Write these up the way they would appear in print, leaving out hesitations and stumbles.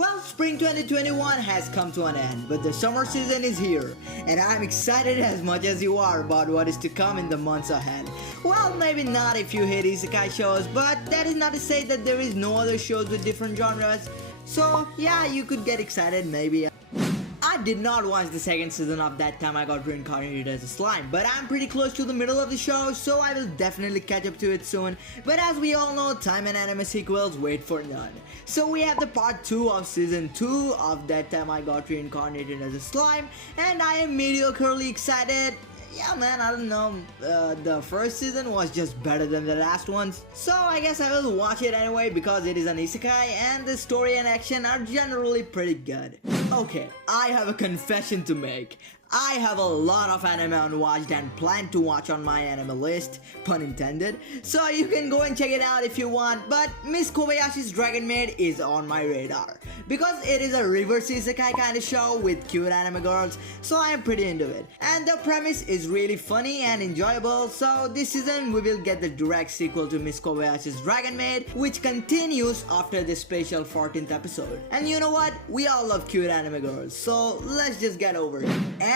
Well, spring 2021 has come to an end, but the summer season is here, and I'm excited as much as you are about what is to come in the months ahead. Well, maybe not if you hate isekai shows, but that is not to say that there is no other shows with different genres. So yeah, you could get excited maybe. I did not watch the second season of That Time I Got Reincarnated as a Slime, but I'm pretty close to the middle of the show, so I will definitely catch up to it soon. But as we all know, time and anime sequels wait for none. So we have the part 2 of season 2 of That Time I Got Reincarnated as a Slime, and I am mediocrely excited. Yeah man, I don't know, the first season was just better than the last ones, so I guess I will watch it anyway because it is an isekai and the story and action are generally pretty good. Okay, I have a confession to make. I have a lot of anime unwatched and plan to watch on my anime list, pun intended, so you can go and check it out if you want, but Miss Kobayashi's Dragon Maid is on my radar, because it is a reverse isekai kind of show with cute anime girls, so I am pretty into it, and the premise is really funny and enjoyable, so this season we will get the direct sequel to Miss Kobayashi's Dragon Maid, which continues after the special 14th episode. And you know what? We all love cute anime girls, so let's just get over it.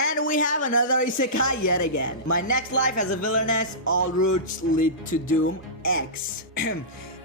And we have another isekai yet again. My next life as a villainess, all routes lead to Doom X.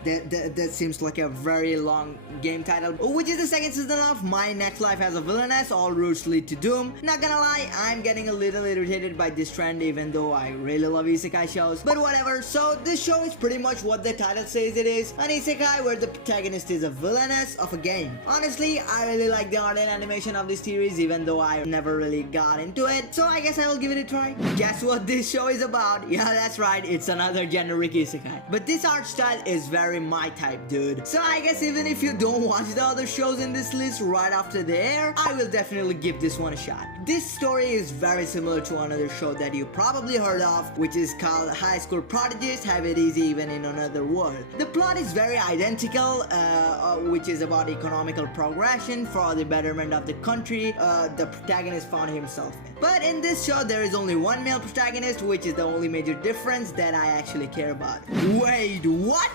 That seems like a very long game title, which is the second season of My Next Life as a Villainess, All Routes Lead to Doom. Not gonna lie, I'm getting a little irritated by this trend even though I really love isekai shows, but whatever. So this show is pretty much what the title says it is, an isekai where the protagonist is a villainess of a game. Honestly, I really like the art and animation of this series even though I never really got into it, so I guess I will give it a try. Guess what this show is about? Yeah, that's right, it's another generic isekai. But this art style is very my type, dude. So I guess even if you don't watch the other shows in this list right after the air, I will definitely give this one a shot. This story is very similar to another show that you probably heard of, which is called High School Prodigies Have It Easy Even in Another World. The plot is very identical, which is about economical progression for the betterment of the country the protagonist found himself in. But in this show, there is only one male protagonist, which is the only major difference that I actually care about. Wait, what?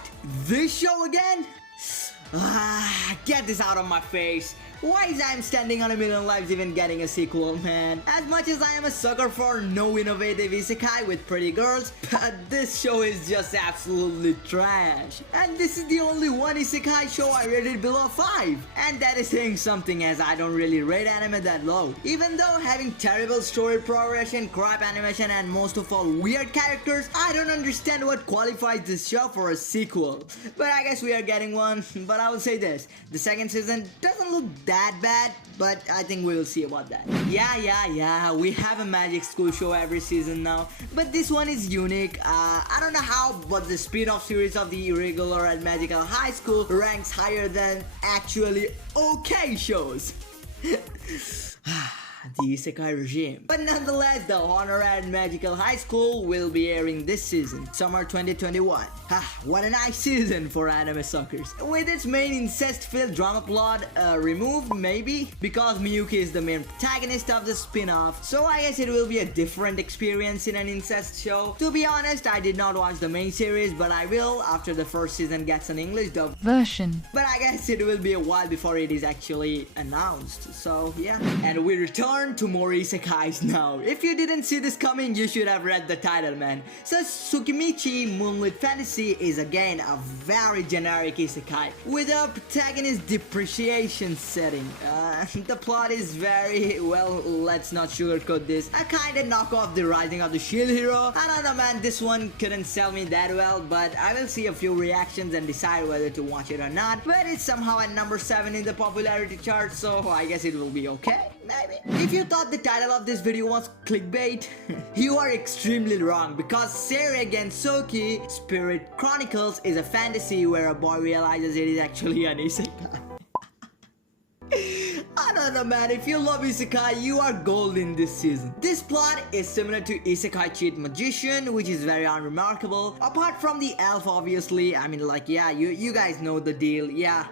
This show again? Get this out of my face. Why is I'm Standing on a Million Lives even getting a sequel, man? As much as I am a sucker for no innovative isekai with pretty girls, but this show is just absolutely trash. And this is the only one isekai show I rated below 5. And that is saying something as I don't really rate anime that low. Even though having terrible story progression, crap animation and most of all weird characters, I don't understand what qualifies this show for a sequel. But I guess we are getting one. But I will say this, the second season doesn't look that bad, but I think we will see about that. Yeah, we have a magic school show every season now, but this one is unique. I don't know how, but the spin-off series of the irregular and magical high school ranks higher than actually okay shows. The isekai regime. But nonetheless, the Honor and Magical High School will be airing this season, summer 2021. What a nice season for anime suckers. With its main incest-filled drama plot removed, maybe, because Miyuki is the main protagonist of the spin-off, so I guess it will be a different experience in an incest show. To be honest, I did not watch the main series, but I will after the first season gets an English dub version. But I guess it will be a while before it is actually announced, so yeah. And we return to more isekais now. If you didn't see this coming, you should have read the title, man. So Tsukimichi Moonlit Fantasy is again a very generic isekai with a protagonist depreciation setting. The plot is very, well, let's not sugarcoat this, a kinda knockoff The Rising of the Shield Hero. I don't know, man, this one couldn't sell me that well, but I will see a few reactions and decide whether to watch it or not. But it's somehow at number 7 in the popularity chart, so I guess it will be okay, maybe. If you thought the title of this video was clickbait, you are extremely wrong, because Seirei Gensoki Spirit Chronicles is a fantasy where a boy realizes it is actually an isekai. I don't know, man, if you love isekai, you are gold in this season. This plot is similar to Isekai Cheat Magician, which is very unremarkable. Apart from the elf, obviously, I mean, like, yeah, you guys know the deal. Yeah.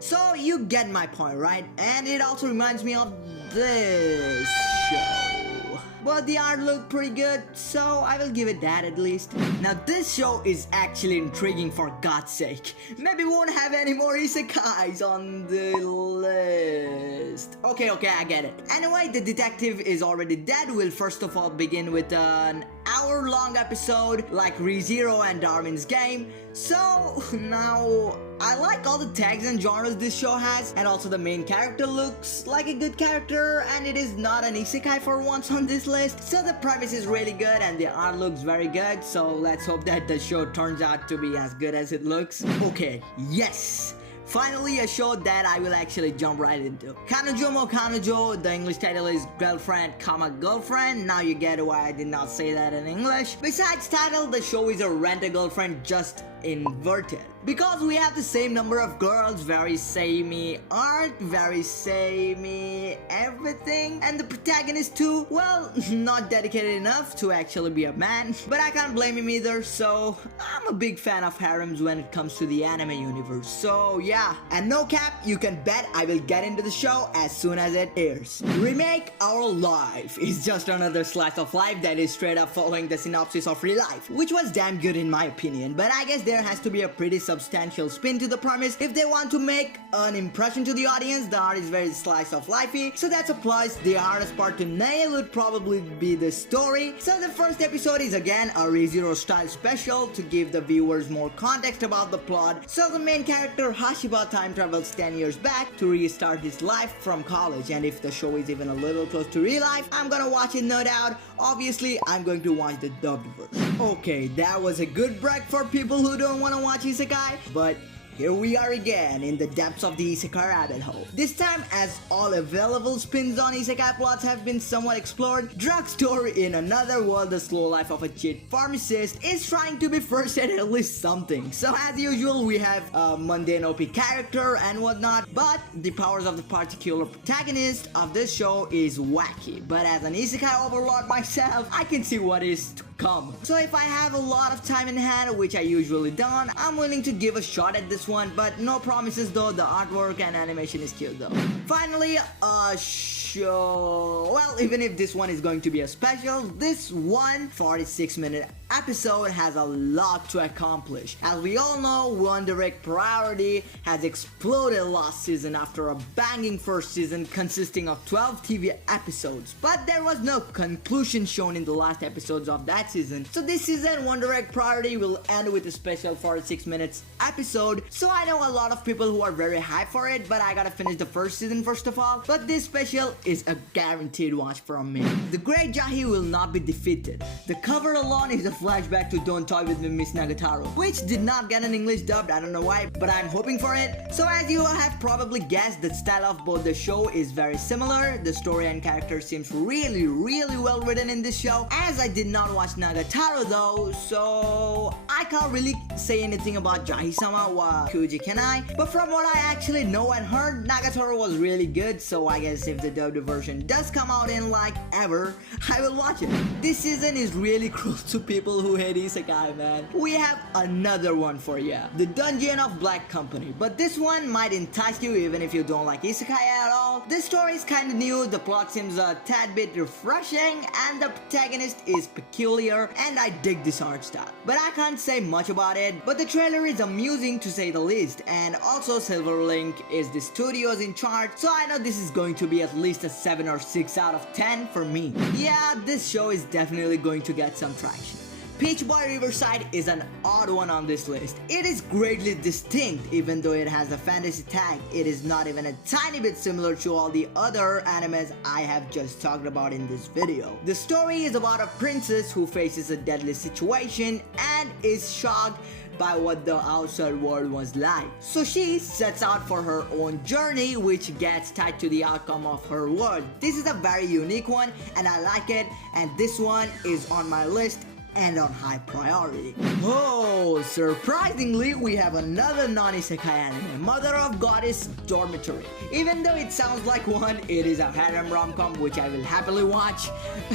So you get my point, right? And it also reminds me of this show. but the art looked pretty good, so I will give it that at least. Now this show is actually intriguing for God's sake. Maybe we won't have any more isekais on the list. Okay, I get it. Anyway, the detective is already dead. We'll first of all begin with an hour-long episode like ReZero and Darwin's Game. So now I like all the tags and genres this show has, and also the main character looks like a good character, and it is not an isekai for once on this list. So the premise is really good and the art looks very good, so let's hope that the show turns out to be as good as it looks. Okay, yes! Finally, a show that I will actually jump right into. Kanojo mo Kanojo, the English title is Girlfriend, Girlfriend. Now you get why I did not say that in English. Besides title, the show is a rent-a-girlfriend, just inverted. Because we have the same number of girls, very samey art, very samey everything, and the protagonist too, well, not dedicated enough to actually be a man, but I can't blame him either, so I'm a big fan of harems when it comes to the anime universe, so yeah. And no cap, you can bet I will get into the show as soon as it airs. Remake Our Life is just another slice of life that is straight up following the synopsis of real life, which was damn good in my opinion, but I guess there has to be a pretty substantial spin to the premise if they want to make an impression to the audience. The art is very slice of lifey, so that's a plus. The hardest part to nail would probably be the story. So the first episode is again a ReZero style special to give the viewers more context about the plot. So the main character Hashiba time travels 10 years back to restart his life from college, and if the show is even a little close to real life, I'm gonna watch it no doubt. Obviously, I'm going to watch the dubbed version. Okay, that was a good break for people who don't want to watch isekai, but here we are again in the depths of the isekai rabbit hole. This time, as all available spins on isekai plots have been somewhat explored, Drugstore in Another World, the slow life of a cheat pharmacist, is trying to be first at least something. So as usual, we have a mundane OP character and whatnot, but the powers of the particular protagonist of this show is wacky. But as an isekai overlord myself, I can see what is to come. So if I have a lot of time in hand, which I usually don't, I'm willing to give a shot at this one, but no promises though. The artwork and animation is cute though. Finally, a show. Well, even if this one is going to be a special, this 46-minute episode has a lot to accomplish. As we all know, One Direct Priority has exploded last season after a banging first season consisting of 12 TV episodes, but there was no conclusion shown in the last episodes of that season. So this season, One Direct Priority will end with a special 46 minutes episode. So I know a lot of people who are very hyped for it, but I gotta finish the first season first of all. But this special is a guaranteed watch from me. The Great Jahi will not be defeated. The cover alone is a flashback to Don't Toy With Me Miss Nagataro, which did not get an English dubbed, I don't know why, but I'm hoping for it. So as you have probably guessed, the style of both the show is very similar. The story and character seems really well written in this show. As I did not watch Nagataro though, so I can't really say anything about Jahi-sama wa Kuji Kenai, but from what I actually know and heard, Nagatoro was really good, so I guess if the dubbed version does come out in like ever, I will watch it. This season is really cruel to people who hate isekai, man. We have another one for you, The Dungeon of Black Company, but this one might entice you even if you don't like isekai at all. This story is kinda new, the plot seems a tad bit refreshing, and the protagonist is peculiar, and I dig this art style. But I can't say much about it, but the trailer is amusing to say the least, and also Silverlink is the studios in charge, so I know this is going to be at least a 7 or 6 out of 10 for me. Yeah, this show is definitely going to get some traction. Peach Boy Riverside is an odd one on this list. It is greatly distinct, even though it has a fantasy tag. It is not even a tiny bit similar to all the other animes I have just talked about in this video. The story is about a princess who faces a deadly situation and is shocked by what the outside world was like. So she sets out for her own journey, which gets tied to the outcome of her world. This is a very unique one and I like it, and this one is on my list and on high priority. Oh, surprisingly, we have another non-isekai anime, Mother of Goddess Dormitory. Even though it sounds like one, it is a harem rom-com which I will happily watch.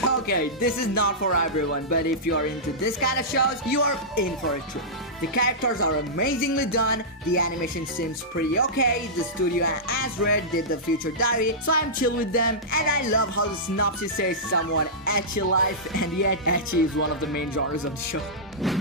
Okay, this is not for everyone, but if you are into this kind of shows, you are in for a treat. The characters are amazingly done, the animation seems pretty okay, the studio as Red did the Future Diary, so I'm chill with them, and I love how the synopsis says somewhat ecchi life, and yet ecchi is one of the main genres of the show.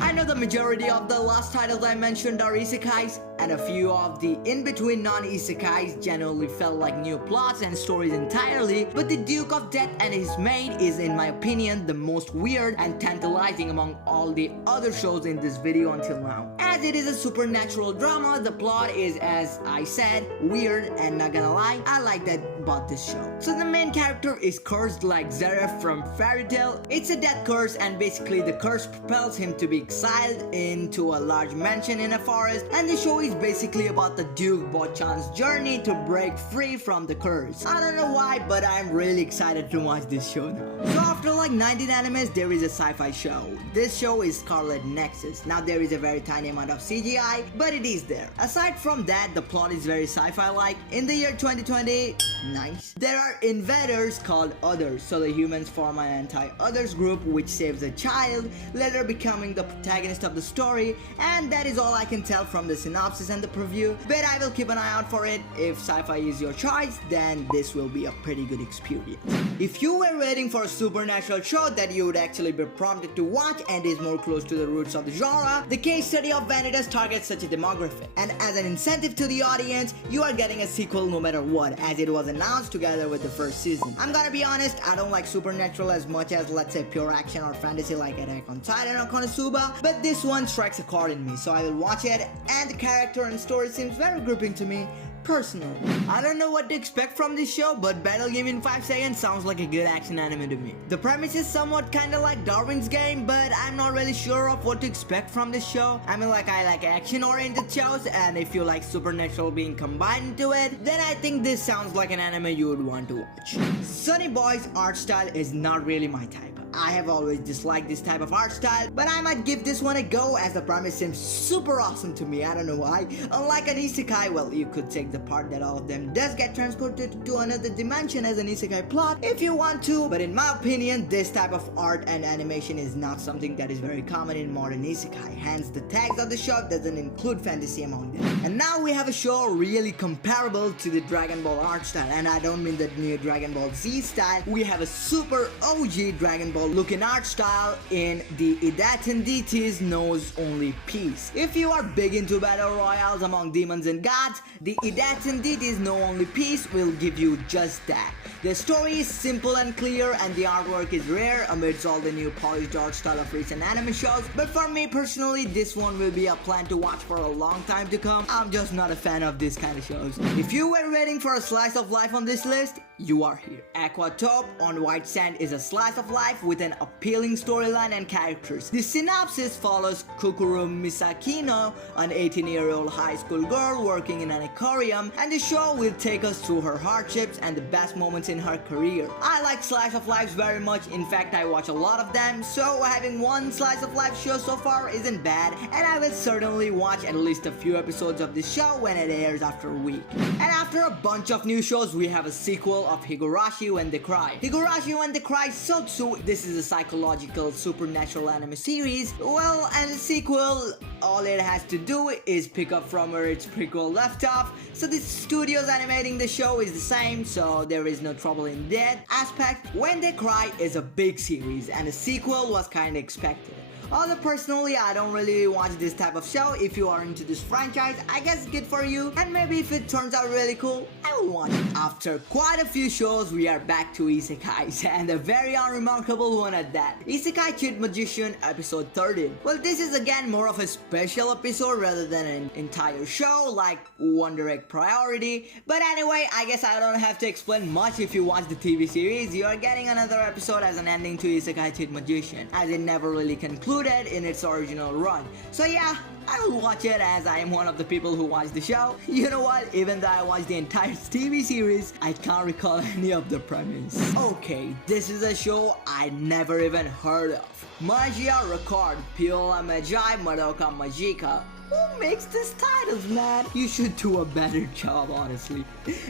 I know the majority of the last titles I mentioned are isekais, and a few of the in-between non-isekais genuinely felt like new plots and stories entirely, but the Duke of Death and his maid is, in my opinion, the most weird and tantalizing among all the other shows in this video until now. As it is a supernatural drama, the plot is, as I said, weird, and not gonna lie, I like that about this show. So the main character is cursed like Zeref from Fairy Tail. It's a death curse, and basically the curse propels him to be exiled into a large mansion in a forest, and the show is basically about the Duke Bochan's journey to break free from the curse. I don't know why, but I'm really excited to watch this show now. So after like 19 animes, there is a sci-fi show. This show is Scarlet Nexus. Now there is a very tiny amount of CGI, but it is there. Aside from that, the plot is very sci-fi like. In the year 2020, nice, there are invaders called Others, so the humans form an anti-Others group which saves a child, later becoming the protagonist of the story, and that is all I can tell from the synopsis and the preview, but I will keep an eye out for it. If sci-fi is your choice, then this will be a pretty good experience. If you were waiting for a supernatural show that you would actually be prompted to watch and is more close to the roots of the genre, the case study of Vanitas targets such a demographic, and as an incentive to the audience, you are getting a sequel no matter what, as it was announced together with the first season. I'm gonna be honest, I don't like supernatural as much as, let's say, pure action or fantasy like Attack on Titan or Konosuba, but this one strikes a chord in me, so I will watch it, and the character and story seems very gripping to me personally. I don't know what to expect from this show, but Battle Game in 5 Seconds sounds like a good action anime to me. The premise is somewhat kinda like Darwin's Game, but I'm not really sure of what to expect from this show. I mean, like, I like action-oriented shows, and if you like supernatural being combined into it, then I think this sounds like an anime you would want to watch. Sunny Boy's art style is not really my type. I have always disliked this type of art style, but I might give this one a go as the premise seems super awesome to me, I don't know why. Unlike an isekai, well, you could take the part that all of them does get transported to another dimension as an isekai plot if you want to, but in my opinion, this type of art and animation is not something that is very common in modern isekai, hence the tags of the show doesn't include fantasy among them. And now we have a show really comparable to the Dragon Ball art style, and I don't mean the new Dragon Ball Z style. We have a super OG Dragon Ball looking art style in the Idaten deities knows only peace. If you are big into battle royales among demons and gods, the Idaten deities know only peace will give you just that. The story is simple and clear, and the artwork is rare amidst all the new polished art style of recent anime shows, but for me personally, this one will be a plan to watch for a long time to come. I'm just not a fan of this kind of shows. If you were waiting for a slice of life on this list, you are here. Aquatop on White Sand is a slice of life with an appealing storyline and characters. The synopsis follows Kukuru Misakino, an 18-year-old high school girl working in an aquarium, and the show will take us through her hardships and the best moments in her career. I like slice of lives very much, in fact I watch a lot of them, so having one slice of life show so far isn't bad, and I will certainly watch at least a few episodes of this show when it airs after a week. And after a bunch of new shows, we have a sequel of Higurashi When They Cry. Higurashi When They Cry Sotsu, this is a psychological supernatural anime series. Well, and the sequel, all it has to do is pick up from where its prequel left off, so the studios animating the show is the same, so there is no trouble in that aspect. When They Cry is a big series, and a sequel was kinda expected. Although personally, I don't really watch this type of show. If you are into this franchise, I guess good for you, and maybe if it turns out really cool, I will watch it. After quite a few shows, we are back to Isekais, and a very unremarkable one at that. Isekai Cheat Magician episode 13. Well, this is again more of a special episode rather than an entire show like Wonder Egg Priority, but anyway, I guess I don't have to explain much. If you watch the TV series, you are getting another episode as an ending to Isekai Cheat Magician, as it never really concluded in its original run. So yeah, I will watch it as I am one of the people who watched the show. You know what, even though I watched the entire TV series, I can't recall any of the premise. Okay, this is a show I never even heard of. Magia Record, Piola Magi Madoka Magica. Who makes these titles, man? You should do a better job, honestly.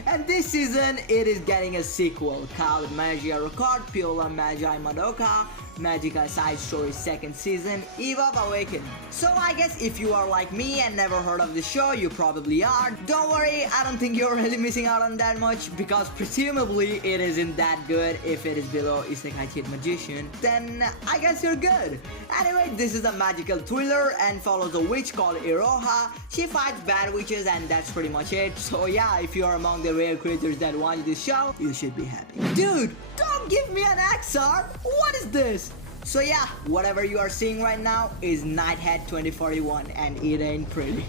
And this season, it is getting a sequel called Magia Record, Piola Magi Madoka Magical Side Story second season, Eve of Awakening. So I guess if you are like me and never heard of the show, you probably are. Don't worry, I don't think you're really missing out on that much, because presumably it isn't that good. If it is below Isekai Kid Magician, then I guess you're good. Anyway, this is a magical thriller and follows a witch called Iroha. She fights bad witches and that's pretty much it. So yeah, if you are among the rare creators that watch this show, you should be happy. Dude, don't give me an XR! What is this? So yeah, whatever you are seeing right now is Nighthead 2041 and it ain't pretty.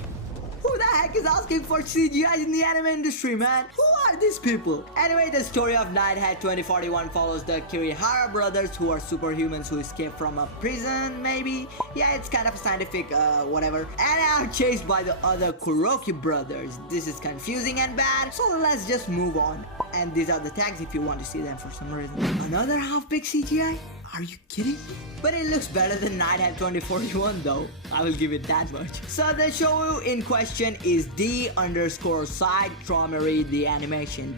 Who the heck is asking for CGI in the anime industry, man? Who are these people? Anyway, the story of Nighthead 2041 follows the Kirihara brothers, who are superhumans who escape from a prison, maybe? Yeah, it's kind of scientific, whatever. And are chased by the other Kuroki brothers. This is confusing and bad, so let's just move on. And these are the tags if you want to see them for some reason. Another half-big CGI? Are you kidding me? But it looks better than Nighthead 2041 though. I will give it that much. So the show in question is D_side Traumery the animation.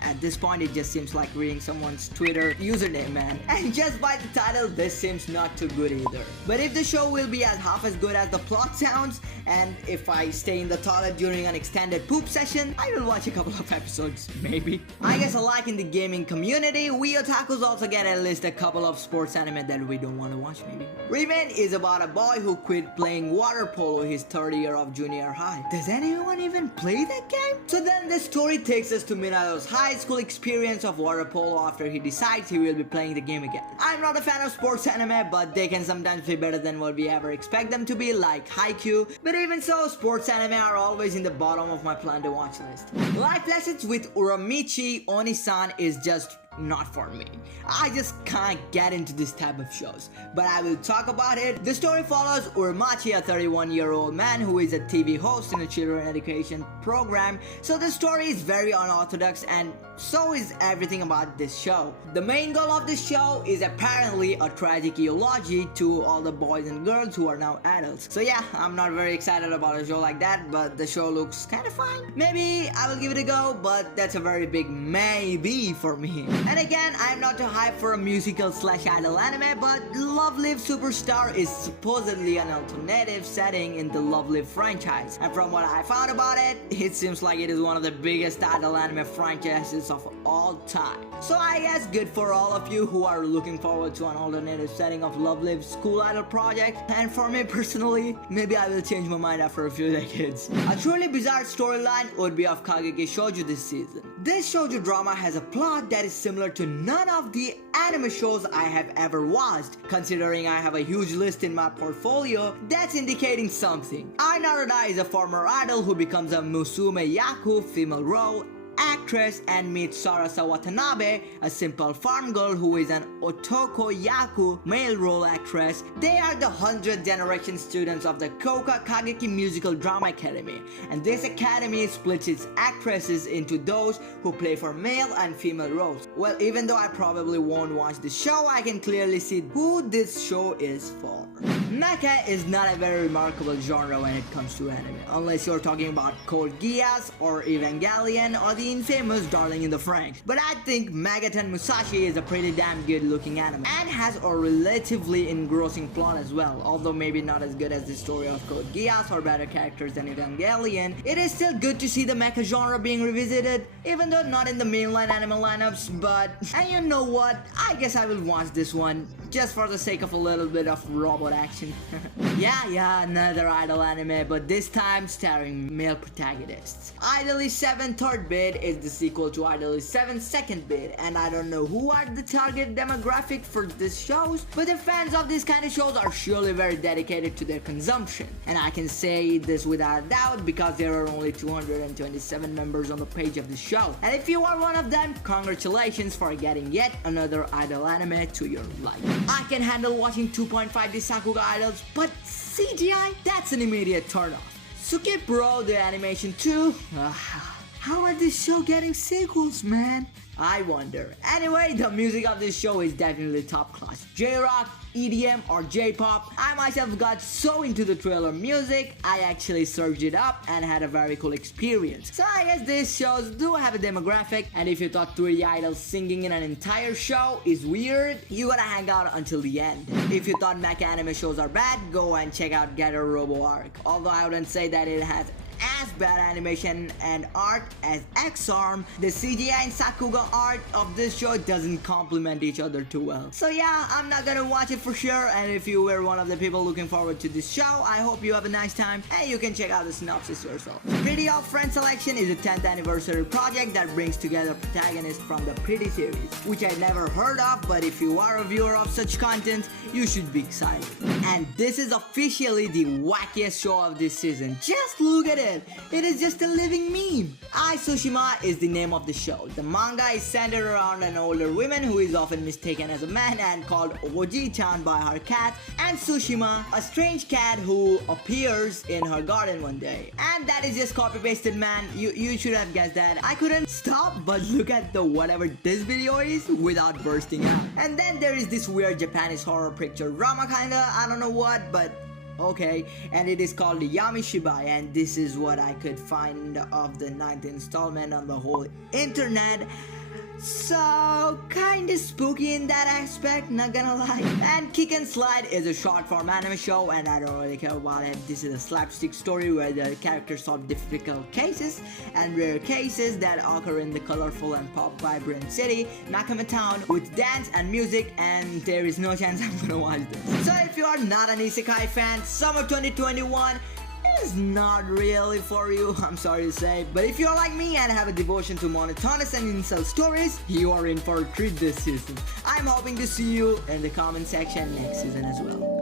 At this point it just seems like reading someone's Twitter username, man. And just by the title, this seems not too good either. But if the show will be half as good as the plot sounds, and if I stay in the toilet during an extended poop session, I will watch a couple of episodes, maybe. I guess alike in the gaming community, we otakus also get at least a couple of sports anime that we don't want to watch, maybe. Riven is about a boy who quit playing water polo his third year of junior high. Does anyone even play that game? So then the story takes us to Minato's high school experience of water polo after he decides he will be playing the game again. I'm not a fan of sports anime, but they can sometimes be better than what we ever expect them to be, like Haikyuu. But even so, sports anime are always in the bottom of my plan to watch list. Life Lessons with Uramichi Onisan is just not for me. I just can't get into this type of shows, but I will talk about it. The story follows Uramachi, a 31-year-old man who is a TV host in a children education program. So the story is very unorthodox, and so is everything about this show. The main goal of this show is apparently a tragic eulogy to all the boys and girls who are now adults. So yeah, I'm not very excited about a show like that, but the show looks kind of fine. Maybe I will give it a go, but that's a very big maybe for me. And again, I'm not too hyped for a musical / idol anime, but Love Live Superstar is supposedly an alternative setting in the Love Live franchise. And from what I found about it, it seems like it is one of the biggest idol anime franchises of all time. So I guess good for all of you who are looking forward to an alternative setting of Love Live's school idol project. And for me personally, maybe I will change my mind after a few decades. A truly bizarre storyline would be of Kageki Shoujo this season. This shoujo drama has a plot that is similar to none of the anime shows I have ever watched. Considering I have a huge list in my portfolio, that's indicating something. Ai Narada is a former idol who becomes a Musume Yaku female role actress and meets Sarasa Watanabe, a simple farm girl who is an Otoko Yaku male role actress. They are the 100th generation students of the Koka Kageki Musical Drama Academy, and this academy splits its actresses into those who play for male and female roles. Well, even though I probably won't watch the show, I can clearly see who this show is for. Mecha is not a very remarkable genre when it comes to anime, unless you're talking about Code Geass or Evangelion or the infamous Darling in the Franxx. But I think Megaton Musashi is a pretty damn good looking anime and has a relatively engrossing plot as well. Although maybe not as good as the story of Code Geass or better characters than Evangelion, it is still good to see the mecha genre being revisited, even though not in the mainline anime lineups. But, and you know what, I guess I will watch this one just for the sake of a little bit of robot action. yeah, another idol anime, but this time starring male protagonists. Idol 7 Third Bid is the sequel to Idol 7 Second Bid, and I don't know who are the target demographic for these shows, but the fans of these kind of shows are surely very dedicated to their consumption. And I can say this without a doubt because there are only 227 members on the page of the show. And if you are one of them, congratulations for getting yet another idol anime to your life. I can handle watching 2.5D Sakuga idols, but CGI? That's an immediate turn off. Skip Bro the animation too. How are this show getting sequels, man? I wonder. Anyway, the music of this show is definitely top class. J-rock, EDM or J-pop. I myself got so into the trailer music, I actually searched it up and had a very cool experience. So I guess these shows do have a demographic, and if you thought 3 idols singing in an entire show is weird, you gotta hang out until the end. If you thought mecha anime shows are bad, go and check out Getter Robo Arc. Although I wouldn't say that it has as bad animation and art as X-Arm, the CGI and Sakuga art of this show doesn't complement each other too well. So yeah, I'm not gonna watch it for sure, and if you were one of the people looking forward to this show, I hope you have a nice time and you can check out the synopsis yourself. Pretty All Friend Selection is a 10th anniversary project that brings together protagonists from the Pretty series, which I never heard of, but if you are a viewer of such content, you should be excited. And this is officially the wackiest show of this season. Just look at it. It is just a living meme. Ai Tsushima is the name of the show. The manga is centered around an older woman who is often mistaken as a man and called Oji-chan by her cat, and Tsushima, a strange cat who appears in her garden one day. And that is just copy-pasted, man. You should have guessed that. I couldn't stop but look at the whatever this video is without bursting out. And then there is this weird Japanese horror picture drama kinda, I don't know what, but okay, and it is called Yamishibai, and this is what I could find of the 9th installment on the whole internet. So kinda spooky in that aspect, not gonna lie. And Kick and Slide is a short form anime show, and I don't really care about it. This is a slapstick story where the characters solve difficult cases and rare cases that occur in the colorful and pop vibrant city Nakama Town with dance and music, and there is no chance I'm gonna watch this. So if you are not an Isekai fan, summer 2021 is not really for you, I'm sorry to say, but if you're like me and have a devotion to monotonous and incel stories, you are in for a treat this season. I'm hoping to see you in the comment section next season as well.